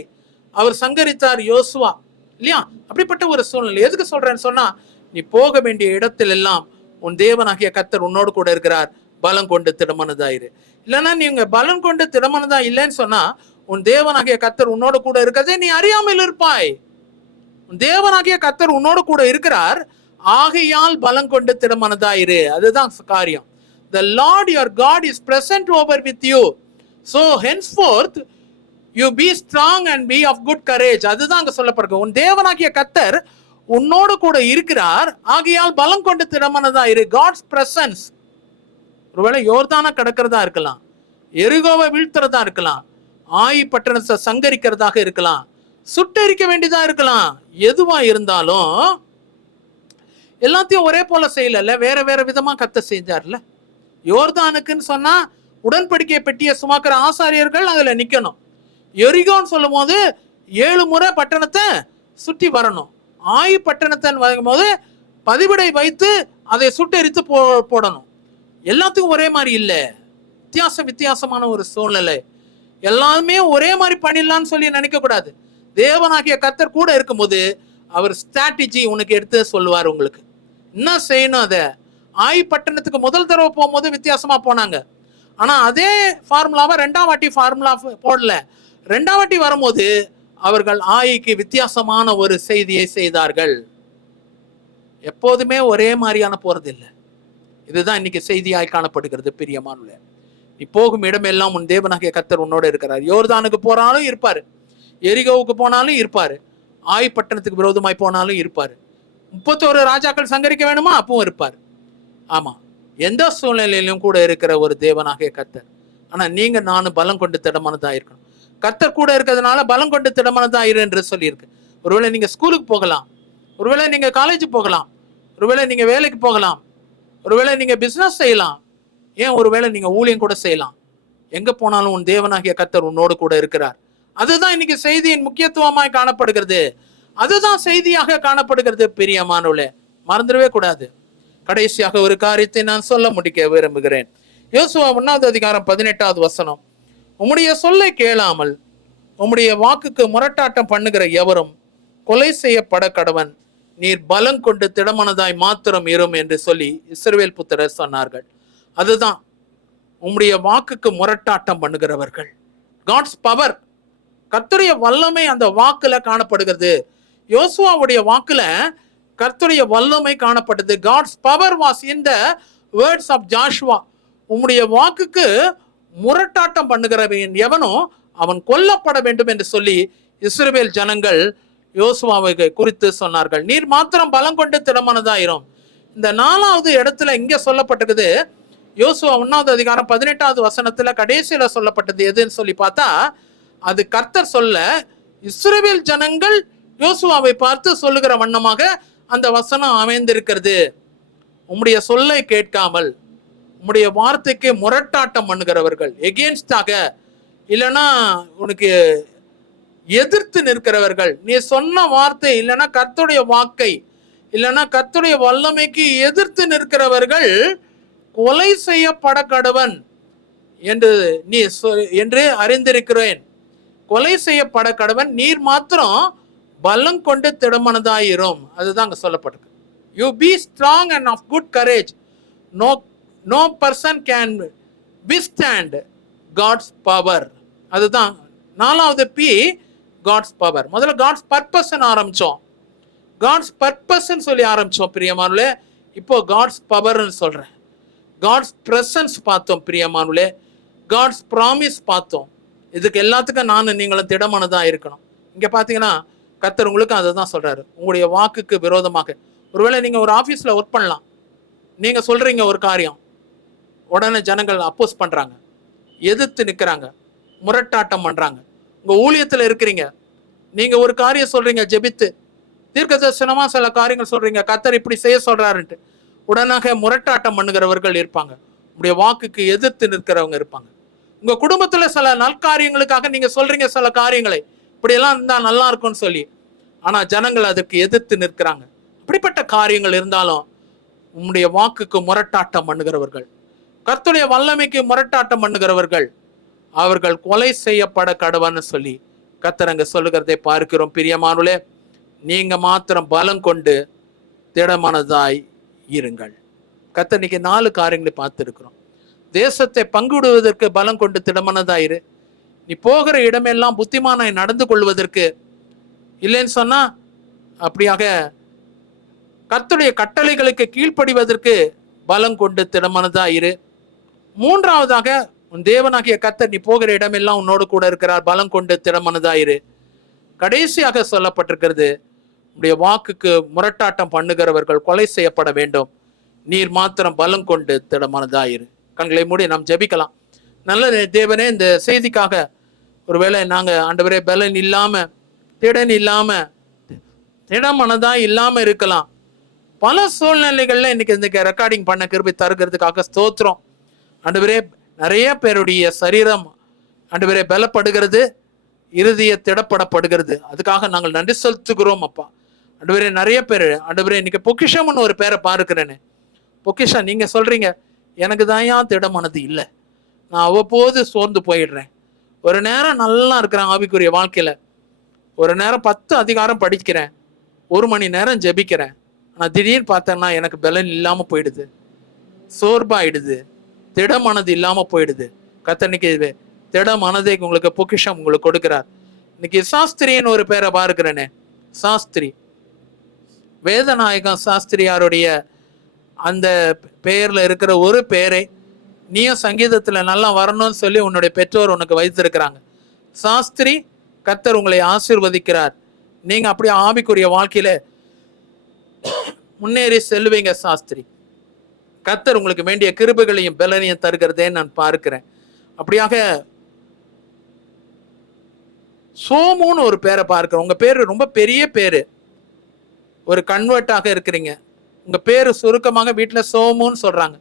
அவர் சங்கரித்தார் யோசுவா, இல்லையா? அப்படிப்பட்ட ஒரு சூழ்நிலை. எதுக்கு சொல்றேன்னு சொன்னா, நீ போக வேண்டிய இடத்தில் எல்லாம் உன் தேவனாகிய கர்த்தர் உன்னோடு கூட இருக்கிறார், பலம் கொண்டு திடமனதாயிரு. இல்லைன்னா நீங்க பலம் கொண்டு திடமனதா இல்லைன்னு சொன்னா, உன் தேவனாகிய கர்த்தர் உன்னோடு கூட இருக்கிறதே நீ அறியாமல் இருப்பாய். உன் தேவனாகிய கர்த்தர் உன்னோடு கூட இருக்கிறார், ஆகையால் பலம் கொண்டு திடமனதாயிரு. அதுதான் காரியம். The Lord your God is present over with you, so henceforth you be strong and be of good courage. அதுதான் அங்க சொல்லப்படுது. உன் தேவனாகிய கர்த்தர் உன்னோடு கூட இருக்கிறார், ஆகையால் பலம் கொண்டு திடமனதாயிரு. God's presence. ஒருவேளை யோர்தானா கடக்கிறதா இருக்கலாம், எரிகோவை வீழ்த்துறதா இருக்கலாம், ஆயி பட்டணத்தை சங்கரிக்கிறதாக இருக்கலாம், சுட்டரிக்க வேண்டியதா இருக்கலாம். எதுவா இருந்தாலும் எல்லாத்தையும் ஒரே போல செய்யல, வேற வேற விதமா கர்த்தர் செஞ்சார்ல. யோர்தானுக்குன்னு சொன்னா உடன்படிக்கை பெட்டியை சுமக்கிற ஆசாரியர்கள் அதுல நிக்கணும். எரிகோன்னு சொல்லும் போது 7 முறை பட்டணத்தை சுற்றி வரணும். ஆயி பட்டணத்தை வரும்போது பதிவிடை வைத்து அதை சுட்டெரித்து போடணும். எல்லாத்துக்கும் ஒரே மாதிரி இல்லை, வித்தியாசமான ஒரு சூழ்நிலை. எல்லாமே ஒரே மாதிரி பண்ணிடலான்னு சொல்லி நினைக்க கூடாது. தேவனாகிய கர்த்தர் கூட இருக்கும்போது அவர் ஸ்ட்ராட்டஜி உனக்கு எடுத்து சொல்லுவார். உங்களுக்கு என்ன செய்யணும், அதை ஆயி பட்டணத்துக்கு முதல் தடவை போகும்போது வித்தியாசமா போனாங்க. ஆனா அதே ஃபார்முலாவை 2ஆம் வாட்டி ஃபார்முலா போடல. 2ஆம் வாட்டி வரும்போது அவர்கள் ஆயிக்கு வித்தியாசமான ஒரு செய்தியை செய்தார்கள். எப்போதுமே ஒரே மாதிரியான போறது இல்லை. இதுதான் இன்னைக்கு செய்தியாய் காணப்படுகிறது. பிரியமானவர்களே, நீ போகும் இடம் எல்லாம் உன் தேவனாகிய கர்த்தர் உன்னோட இருக்கிறார். யோர்தானுக்கு போனாலும் இருப்பாரு, எரிகோவுக்கு போனாலும் இருப்பாரு, ஆயி பட்டணத்துக்கு விரோதமாய் போனாலும் இருப்பாரு. 31 ராஜாக்கள் சங்கரிக்க வேணுமா, அப்பவும் இருப்பாரு. ஆமா, எந்த சூழ்நிலையிலும் கூட இருக்கிற ஒரு தேவனாகிய கர்த்தர். ஆனா நீங்க நானும் பலம் கொண்டு திடமானதா இருக்கணும். கர்த்தர் கூட இருக்கிறதுனால பலம் கொண்டு திடமானதா இரு என்று சொல்லியிருக்கு. ஒருவேளை நீங்க ஸ்கூலுக்கு போகலாம், ஒருவேளை நீங்க காலேஜ் போகலாம், ஒருவேளை நீங்க வேலைக்கு போகலாம், ஒருவேளை நீங்க பிசினஸ் செய்யலாம், ஏன் ஒருவேளை நீங்க ஊழியம் கூட செய்யலாம். எங்க போனாலும் உன் தேவனாகிய கர்த்தர் உன்னோடு கூட இருக்கிறார். அதுதான் இன்னைக்கு செய்தியின் முக்கியத்துவமாய் காணப்படுகிறது. அதுதான் செய்தியாக காணப்படுகிறது. பிரியமானவர்களே, மறந்துடவே கூடாது. கடைசியாக ஒரு காரியத்தை நான் சொல்ல முடிக்க விரும்புகிறேன். யோசுவா 1ஆவது அதிகாரம் 18ஆவது வசனம். உம்முடைய சொல்லை கேளாமல் உம்முடைய வாக்குக்கு முரட்டாட்டம் பண்ணுகிற எவரும் கொலை செய்யப்பட கடவன், நீர் பலம் கொண்டு திடமனதாய் மாத்திரம் இரும் என்று சொல்லி இஸ்ரவேல் புத்திரர் சொன்னார்கள். அதுதான் உம்முடைய வாக்குக்கு முரட்டாட்டம் பண்ணுகிறவர்கள். காட்ஸ் பவர், கர்த்தருடைய வல்லமை அந்த வாக்குல காணப்படுகிறது. யோசுவாவுடைய வாக்குல கர்த்தருடைய வல்லமை காணப்பட்டது. God's power was in the words of Joshua. உம்முடைய வாக்குக்கு முரட்டாட்டம் பண்ணுகிறவன் எவனோ அவன் கொல்லப்பட வேண்டும் என்று சொல்லி இஸ்ரவேல் ஜனங்கள் யோசுவாவை குறித்து சொன்னார்கள். நீர் மாத்திரம் பலம் கொண்டு திடமானதாயிரும். இந்த 4ஆவது இடத்துல இங்க சொல்லப்பட்டது யோசுவா 1ஆவது அதிகாரம் 18ஆவது வசனத்துல கடைசியில சொல்லப்பட்டது எதுன்னு சொல்லி பார்த்தா, அது கர்த்தர் சொல்ல இஸ்ரவேல் ஜனங்கள் யோசுவாவை பார்த்து சொல்லுகிற வண்ணமாக அந்த வசனம் அமைந்திருக்கிறது. உம்முடைய சொல்லை கேட்காமல் உம்முடைய வார்த்தைக்கு முரட்டாட்டம் பண்ணுகிறவர்கள், எகெயின்ஸ்டாக, இல்லைன்னா உனக்கு எதிர்த்து நிற்கிறவர்கள், நீ சொன்ன வார்த்தை இல்லைன்னா கர்த்தருடைய வாக்கை இல்லைன்னா கர்த்தருடைய வல்லமைக்கு எதிர்த்து நிற்கிறவர்கள் கொலை செய்யப்பட கடவன் என்று அறிந்திருக்கிறேன். கொலை செய்யப்பட கடவன், நீர் மாத்திரம் பலம் கொண்டு திடமனதாயிரும். அதுதான் அங்க சொல்லப்பட்டிருக்கு. You be strong and of good courage. No person can withstand God's power. அதுதான் 4ஆவது பி, காட்ஸ் பவர். முதல்ல காட்ஸ் பர்பஸ் ஆரம்பிச்சோம், காட்ஸ் பர்பஸ் சொல்லி ஆரம்பிச்சோம் பிரியமானுலே. இப்போ காட்ஸ் பவர் சொல்றேன். காட்ஸ் பிரசன்ஸ் பார்த்தோம் பிரியமானுலே, காட்ஸ் ப்ராமிஸ் பார்த்தோம். இதுக்கு எல்லாத்துக்கும் நீங்களும் திடமானதா இருக்கணும். இங்க பாத்தீங்கன்னா கர்த்தர் உங்களுக்கு அதை தான் சொல்றாரு. உங்களுடைய வாக்குக்கு விரோதமாக, ஒருவேளை நீங்க ஒரு ஆபீஸ்ல ஒர்க் பண்ணலாம், நீங்க சொல்றீங்க ஒரு காரியம், உடனே ஜனங்கள் அப்போஸ் பண்றாங்க, எதிர்த்து நிற்கிறாங்க, முரட்டாட்டம் பண்றாங்க. உங்க ஊழியத்துல இருக்கிறீங்க, நீங்க ஒரு காரியம் சொல்றீங்க ஜெபித்து, தீர்க்க தரிசனமா சில காரியங்கள் சொல்றீங்க, கர்த்தர் இப்படி செய்ய சொல்றாருன்ட்டு உடனாக முரட்டாட்டம் பண்ணுகிறவர்கள் இருப்பாங்க. உங்களுடைய வாக்குக்கு எதிர்த்து நிற்கிறவங்க இருப்பாங்க. உங்க குடும்பத்துல சில நற்காரியங்களுக்காக நீங்க சொல்றீங்க சில காரியங்களை, இப்படியெல்லாம் இருந்தா நல்லா இருக்கும்னு சொல்லி, ஆனா ஜனங்கள் அதற்கு எதிர்த்து நிற்கிறாங்க. அப்படிப்பட்ட காரியங்கள் இருந்தாலும் உம்முடைய வாக்குக்கு முரட்டாட்டம் பண்ணுகிறவர்கள், கர்த்தருடைய வல்லமைக்கு முரட்டாட்டம் பண்ணுகிறவர்கள், அவர்கள் கொலை செய்யப்பட கடவன்னு சொல்லி கர்த்தர் அங்க சொல்லுகிறதை பார்க்கிறோம். பிரியமானவர்களே, நீங்க மாத்திரம் பலம் கொண்டு திடமனதாய் இருங்கள். கர்த்தர் இன்னைக்கு 4 காரியங்களை பார்த்திருக்கிறோம். தேசத்தை பங்குவிடுவதற்கு பலம் கொண்டு திடமனதாயிரு. நீ போகிற இடமெல்லாம் புத்திமானாய் நடந்து கொள்வதற்கு, இல்லைன்னு சொன்னா அப்படியாக கர்த்தருடைய கட்டளைகளுக்கு கீழ்ப்படிவதற்கு பலம் கொண்டு திடமனதாயிரு. 3ஆவதாக, உன் தேவனாகிய கர்த்தர் நீ போகிற இடமெல்லாம் உன்னோடு கூட இருக்கிறார், பலம் கொண்டு திடமனதாயிரு. கடைசியாக சொல்லப்பட்டிருக்கிறது, உடைய வாக்குக்கு முரட்டாட்டம் பண்ணுகிறவர்கள் கொலை செய்யப்பட வேண்டும், நீர் மாத்திரம் பலம் கொண்டு திடமனதாயிரு. கண்களை மூடி நாம் ஜெபிக்கலாம். நல்ல தேவனே, இந்த செய்திக்காக ஒருவேளை நாங்க ஆண்டவரே பலன் இல்லாம, திடன் இல்லாம, திடமனதா இல்லாம இருக்கலாம். பல சூழ்நிலைகள்ல இன்னைக்கு இந்த ரெக்கார்டிங் பண்ண கிருபை தருகிறதுக்காக ஸ்தோத்திரம். ஆண்டவரே, நிறைய பேருடைய சரீரம் ஆண்டவரே பலப்படுகிறது, இறுதிய திடப்படப்படுகிறது. அதுக்காக நாங்கள் நன்றி செலுத்துகிறோம் அப்பா. ஆண்டவரே, நிறைய பேர் ஆண்டவரே இன்னைக்கு பொக்கிஷம்னு ஒரு பேரை பார்க்கிறேன்னு, பொக்கிஷம் நீங்க சொல்றீங்க, எனக்கு தான் ஏன் திடமானது இல்லை, நான் அவ்வப்போது சோர்ந்து போயிடுறேன். ஒரு நேரம் நல்லா இருக்கிறேன் ஆவிக்குரிய வாழ்க்கையில, ஒரு நேரம் 10 அதிகாரம் படிக்கிறேன், 1 மணி நேரம் ஜெபிக்கிறேன், ஆனால் திடீர்னு பார்த்தேன்னா எனக்கு பலன் இல்லாம போயிடுது, சோர்வாயிடுது, திடமானது இல்லாம போயிடுது. கர்த்தர் இன்னைக்கு திடமானதை உங்களுக்கு பொக்கிஷம் உங்களுக்கு கொடுக்கிறார். இன்னைக்கு சாஸ்திரின்னு ஒரு பேரை பார்க்கிறேனே, சாஸ்திரி, வேதநாயகம் சாஸ்திரியாருடைய அந்த பெயர்ல இருக்கிற ஒரு பேரை நீயும் சங்கீதத்துல நல்லா வரணும்னு சொல்லி உன்னுடைய பெற்றோர் உனக்கு வைத்திருக்கிறாங்க. சாஸ்திரி, கர்த்தர் உங்களை ஆசீர்வதிக்கிறார். நீங்க அப்படியே ஆவிக்குரிய வாழ்க்கையில முன்னேறி செல்வீங்க சாஸ்திரி. கர்த்தர் உங்களுக்கு வேண்டிய கிருபைகளையும் பலனையும் தருகிறதே நான் பார்க்கிறேன். அப்படியாக சோமுன்னு ஒரு பேரை பார்க்கிறேன். உங்க பேரு ரொம்ப பெரிய பேரு, ஒரு கன்வெர்ட்டாக இருக்கிறீங்க. உங்க பேரு சுருக்கமாக வீட்டுல சோமுன்னு சொல்றாங்க.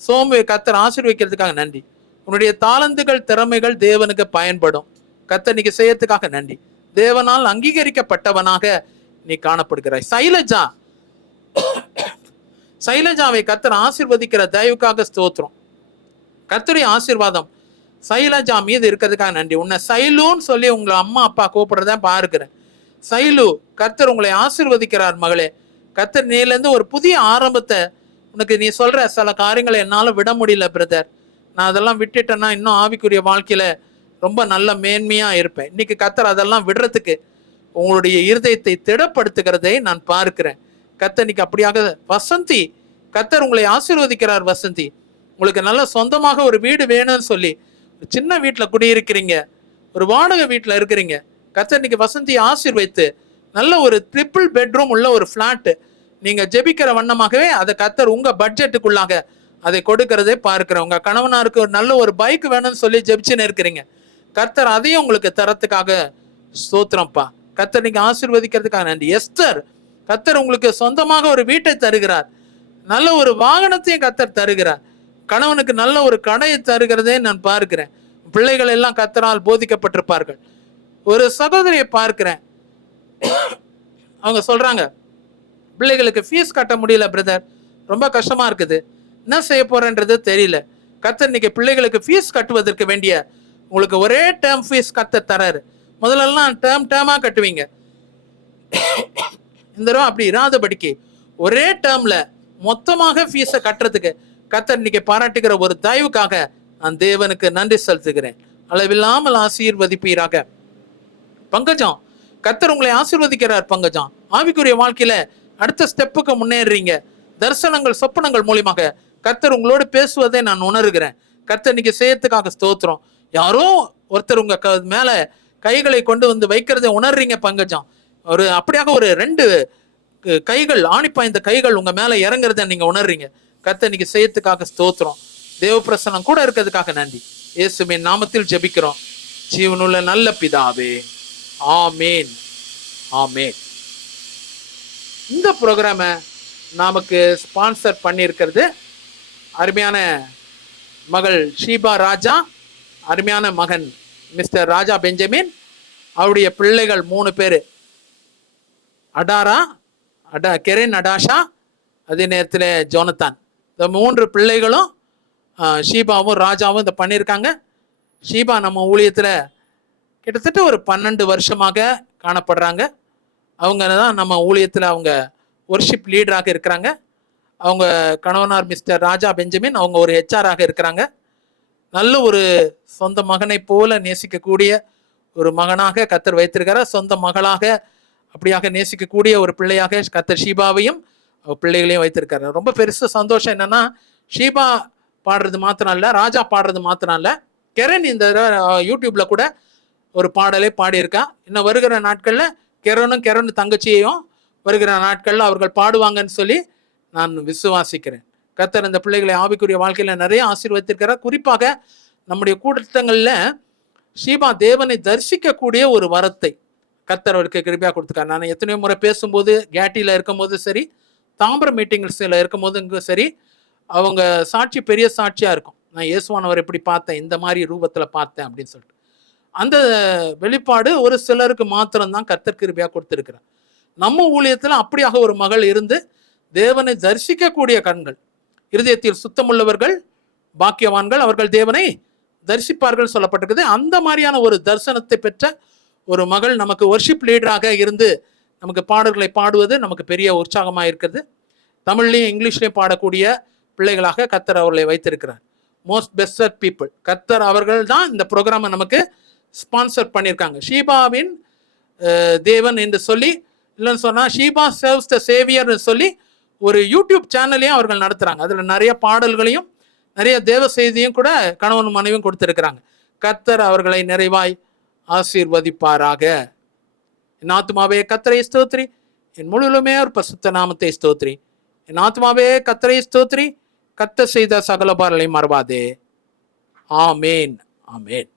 சோமுவை கர்த்தர் ஆசீர்வதிக்கிறதுக்காக நன்றி. உன்னுடைய தாளந்துகள், திறமைகள் தேவனுக்கு பயன்படும். கர்த்தர் நீங்க செய்யறதுக்காக நன்றி. தேவனால் அங்கீகரிக்கப்பட்டவனாக நீ காணப்படுகிறாய். சைலஜாவை கர்த்தர் ஆசீர்வதிக்கிற தயவுக்காக ஸ்தோத்திரம். கர்த்தருடைய ஆசீர்வாதம் சைலஜா மீது இருக்கிறதுக்காக நன்றி. உன்னை சைலுன்னு சொல்லி உங்களை அம்மா அப்பா கூப்பிடுறத பார்க்கிறேன். சைலு, கர்த்தர் உங்களை ஆசீர்வதிக்கிறார் மகளே. கர்த்தர் நீலேருந்து ஒரு புதிய ஆரம்பத்தை உனக்கு நீ சொல்ற சில காரியங்களை என்னால விட முடியல பிரதர், நான் அதெல்லாம் விட்டுட்டேன்னா இன்னும் ஆவிக்குரிய வாழ்க்கையில ரொம்ப நல்ல மேன்மையா இருப்பேன். இன்னைக்கு கர்த்தர் அதெல்லாம் விடுறதுக்கு உங்களுடைய இருதயத்தை திடப்படுத்துகிறதை நான் பார்க்கிறேன். கர்த்தர் இன்னைக்கு அப்படியாக வசந்தி, கர்த்தர் உங்களை ஆசீர்வதிக்கிறார். வசந்தி, உங்களுக்கு நல்ல சொந்தமாக ஒரு வீடு வேணும்னு சொல்லி ஒரு சின்ன வீட்டுல குடியிருக்கிறீங்க, ஒரு வாடகை வீட்டுல இருக்கிறீங்க. கர்த்தர் இன்னைக்கு வசந்தியை ஆசீர்வைத்து நல்ல ஒரு 3 பெட்ரூம் உள்ள ஒரு பிளாட் நீங்க ஜெபிக்கிற வண்ணமாகவே அதை கர்த்தர் உங்க பட்ஜெட்டுக்குள்ளாக அதை கொடுக்கறதே பார்க்கிறேன். உங்க கணவனாருக்கு ஒரு நல்ல ஒரு பைக் வேணும்னு சொல்லி ஜெபிச்சுன்னு இருக்கிறீங்க. கர்த்தர் அதையும் உங்களுக்கு தரத்துக்காக ஸ்தோத்திரம்ப்பா. கர்த்தர் நீங்க ஆசீர்வதிக்கிறதுக்காக நன்றி. எஸ்தர், கர்த்தர் உங்களுக்கு சொந்தமாக ஒரு வீட்டை தருகிறார், நல்ல ஒரு வாகனத்தையும் கர்த்தர் தருகிறார், கணவனுக்கு நல்ல ஒரு கடையை தருகிறதே நான் பார்க்கிறேன். பிள்ளைகள் எல்லாம் கர்த்தரால் போதிக்கப்பட்டிருப்பார்கள். ஒரு சகோதரியை பார்க்கிறேன், அவங்க சொல்றாங்க, பிள்ளைகளுக்கு ஃபீஸ் கட்ட முடியல பிரதர், ரொம்ப கஷ்டமா இருக்குது, என்ன செய்ய போறேன்றது தெரியல. கர்த்தர் இன்னைக்கு பிள்ளைகளுக்கு ஃபீஸ் கட்டுவதற்கு வேண்டிய உங்களுக்கு ஒரே டேர்ம் ஃபீஸ் கர்த்தர் தராரு. முதல்லலாம் டேர்மா கட்டுவீங்க, இந்த தடவை அப்படி இராதபடிக்கு ஒரே டேர்ம்ல மொத்தமாக ஃபீஸை கட்டுறதுக்கு கர்த்தர் இன்னைக்கு பாராட்டுகிற ஒரு தயவுக்காக நான் தேவனுக்கு நன்றி செலுத்துகிறேன். அளவில்லாமல் ஆசீர்வதிப்பீராக. பங்கஜம், கர்த்தர் உங்களை ஆசீர்வதிக்கிறார். பங்கஜம், ஆவிக்குரிய வாழ்க்கையில அடுத்த ஸ்டெப்புக்கு முன்னேறீங்க. தரிசனங்கள், சொப்பனங்கள் மூலியமாக கர்த்தர் உங்களோடு பேசுவதை நான் உணர்கிறேன். கர்த்தர் இன்னைக்கு செய்யறதுக்காக ஸ்தோத்திரம். யாரோ ஒருத்தர் உங்க மேல கைகளை கொண்டு வந்து வைக்கிறதை உணர்றீங்க பங்கஜம். ஒரு அப்படியாக ஒரு 2 கைகள், ஆணிப்பாய்ந்த கைகள் உங்க மேல இறங்குறத நீங்க உணர்றீங்க. கர்த்தர் இன்னைக்கு செய்யறதுக்காக ஸ்தோத்திரம். தேவ பிரசன்னம் கூட இருக்கிறதுக்காக நன்றி. இயேசுவின் நாமத்தில் ஜெபிக்கிறோம் ஜீவனுள்ள நல்ல பிதாவே, ஆமேன். ஆமென். இந்த ப்ரோக்ராமை நமக்கு ஸ்பான்சர் பண்ணியிருக்கிறது அருமையான மகள் ஷீபா ராஜா, அருமையான மகன் மிஸ்டர் ராஜா பெஞ்சமின், அவருடைய பிள்ளைகள் 3 பேர், கெரின் அடாஷா, அதே நேரத்தில் ஜோனத்தான். இந்த 3 பிள்ளைகளும் ஷீபாவும் ராஜாவும் இதை பண்ணியிருக்காங்க. ஷீபா நம்ம ஊழியத்தில் கிட்டத்தட்ட ஒரு 12 வருஷமாக காணப்படுறாங்க. அவங்க தான் நம்ம ஊழியத்தில் அவங்க ஒர்ஷிப் லீடராக இருக்கிறாங்க. அவங்க கணவனார் மிஸ்டர் ராஜா பெஞ்சமின், அவங்க ஒரு ஹெச்ஆராக இருக்கிறாங்க. நல்ல ஒரு சொந்த மகனை போல நேசிக்கக்கூடிய ஒரு மகனாக கர்த்தர் வைத்திருக்கிற, சொந்த மகளாக அப்படியாக நேசிக்கக்கூடிய ஒரு பிள்ளையாக கர்த்தர் ஷீபாவையும் பிள்ளைகளையும் வைத்திருக்காரு. ரொம்ப பெருசு சந்தோஷம் என்னன்னா, ஷீபா பாடுறது மாத்திரம் இல்லை, ராஜா பாடுறது மாத்திரம் இல்லை, கெரன் இந்த யூடியூப்ல கூட ஒரு பாடலை பாடியிருக்கா. இன்னும் வருகிற நாட்களில் கெரனும் தங்கச்சியையும் வருகிற நாட்களில் அவர்கள் பாடுவாங்கன்னு சொல்லி நான் விசுவாசிக்கிறேன். கர்த்தர் இந்த பிள்ளைகளை ஆவிக்குரிய வாழ்க்கையில் நிறைய ஆசீர்வதித்திருக்கிறார். குறிப்பாக நம்முடைய கூட்டங்களில் ஷீபா தேவனை தரிசிக்கக்கூடிய ஒரு வரத்தை கர்த்தர் அவருக்கு கிருபையாக கொடுத்துருக்காரு. நான் எத்தனையோ முறை பேசும்போது, கேட்டியில் இருக்கும்போது சரி, தாம்பரம் மீட்டிங்ஸில் இருக்கும்போது சரி, அவங்க சாட்சி பெரிய சாட்சியாக இருக்கும். நான் இயேசுவானவர் எப்படி பார்த்தேன், இந்த மாதிரி ரூபத்தில் பார்த்தேன் அப்படின்னு சொல்லிட்டு. அந்த வெளிப்பாடு ஒரு சிலருக்கு மாத்திரம்தான் கர்த்தர் கிருபையாக கொடுத்துருக்கிறார். நம்ம ஊழியத்தில் அப்படியாக ஒரு மகள் இருந்து தேவனை தரிசிக்கக்கூடிய கண்கள், இருதயத்தில் சுத்தமுள்ளவர்கள் பாக்கியவான்கள், அவர்கள் தேவனை தரிசிப்பார்கள் சொல்லப்பட்டிருக்குது. அந்த மாதிரியான ஒரு தரிசனத்தை பெற்ற ஒரு மகள் நமக்கு ஒர்ஷிப் லீடராக இருந்து நமக்கு பாடல்களை பாடுவது நமக்கு பெரிய உற்சாகமாக இருக்கிறது. தமிழ்லையும் இங்கிலீஷ்லையும் பாடக்கூடிய பிள்ளைகளாக கர்த்தர் அவர்களை வைத்திருக்கிறார். மோஸ்ட் பெஸ்டட் பீப்புள், கர்த்தர் அவர்கள் தான் இந்த ப்ரோக்ராமை நமக்கு ஸ்பான்சர் பண்ணியிருக்காங்க. ஷீபாவின் தேவன் என்று சொல்லி, இல்லைன்னு சொன்னால் ஷீபா சர்வ்ஸ் த சேவியர்னு சொல்லி ஒரு யூடியூப் சேனலையும் அவர்கள் நடத்துகிறாங்க. அதில் நிறைய பாடல்களையும் நிறைய தேவ செய்தியும் கூட கணவன் மனைவியும் கொடுத்துருக்கிறாங்க. கர்த்தர் அவர்களை நிறைவாய் ஆசீர்வதிப்பாராக. என் ஆத்துமாவே கர்த்தரை ஸ்தோத்திரி, என் முழுவதுமே ஒரு பரிசுத்த நாமத்தை ஸ்தோத்திரி. என் ஆத்துமாவே கர்த்தரை ஸ்தோத்திரி, கர்த்தர் செய்த சகல பாரங்களையும் மறவாதே. ஆமேன், ஆமேன்.